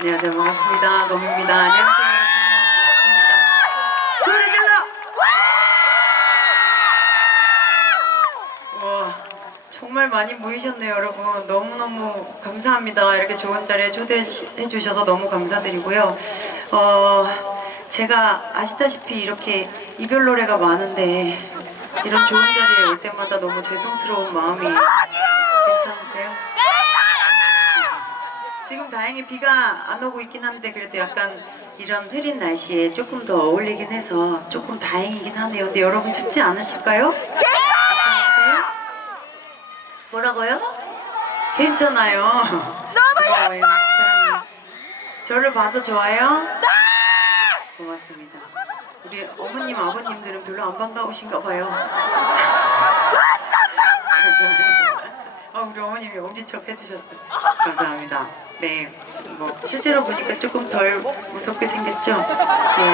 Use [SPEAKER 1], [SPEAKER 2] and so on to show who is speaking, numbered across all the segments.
[SPEAKER 1] 안녕하세요. 반갑습니다. 노미입니다. 안녕하세요. 정말 많이 모이셨네요, 여러분. 너무너무 감사합니다. 이렇게 좋은 자리에 초대해 주셔서 너무 감사드리고요. 어, 제가 아시다시피 이렇게 이별 노래가 많은데 이런 좋은 자리에 올 때마다 너무 죄송스러운 마음이 괜찮으세요? 지금 다행히 비가 안 오고 있긴 한데 그래도 약간 이런 흐린 날씨에 조금 더 어울리긴 해서 조금 다행이긴 하네요. 근데 여러분 춥지 않으실까요? 괜찮으세요? 뭐라고요? 괜찮아요. 고마워요. 사랑해요. 저를 봐서 좋아요? 고맙습니다. 우리 어머님, 아버님들은 별로 안 반가우신가 봐요. 감사합니다. 아, 우리 어머님이 엄지척 해주셨어요. 감사합니다. 네, 뭐 실제로 보니까 조금 덜 무섭게 생겼죠? 네.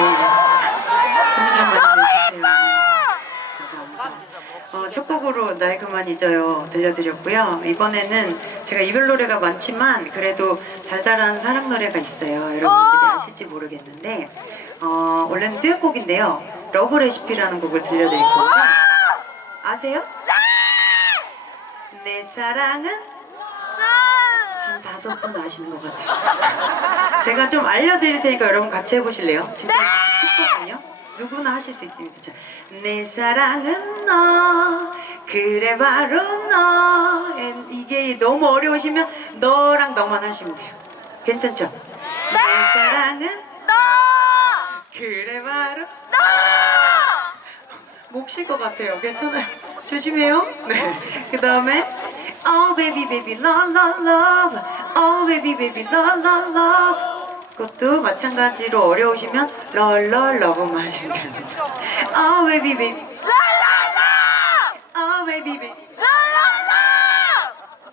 [SPEAKER 1] 좀 많이 내주세요. 감사합니다. 어, 첫 곡으로 날 그만 잊어요 들려드렸고요. 이번에는 제가 이별 노래가 많지만 그래도 달달한 사랑 노래가 있어요. 여러분들이 아실지 모르겠는데 어, 원래는 듀엣곡인데요. 러브 레시피라는 곡을 들려드릴 거고요. 아세요? 내 사랑은 한 다섯 분 아시는 것 같아요. 제가 좀 알려드릴 테니까 여러분 같이 해보실래요? 진짜 쉽거든요. 누구나 하실 수 있습니다. 자, 내 사랑은 너, 그래 바로 너. 엔- 이게 너무 어려우시면 너랑 너만 하시면 돼요. 괜찮죠? 내 사랑은 그래 바로 목쉴 것 같아요. 괜찮아요. 조심해요. 네. 그 다음에 Oh baby baby love love love Oh baby baby love love love 그것도 마찬가지로 어려우시면 럴럴 러브만 하시면 됩니다. Oh baby baby Oh baby baby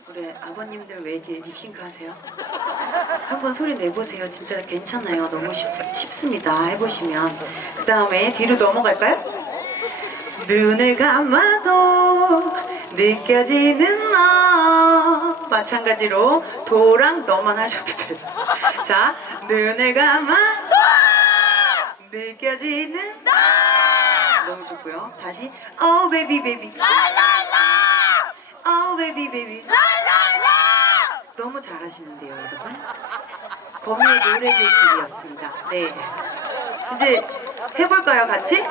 [SPEAKER 1] 우리 아버님들 왜 이렇게 립싱크 하세요? 한번 소리 내보세요. 진짜 괜찮아요. 너무 쉽, 쉽습니다. 해보시면. 그 다음에 뒤로 넘어갈까요? 눈을 감아도 느껴지는 너 마찬가지로 도랑 너만 하셔도 돼요. 자 눈을 감아 느껴지는 너무 좋고요. 다시 Oh baby baby Oh baby baby 너무 잘하시는데요 여러분. 범위의 노래 교실이었습니다. 네. 이제 해볼까요 같이?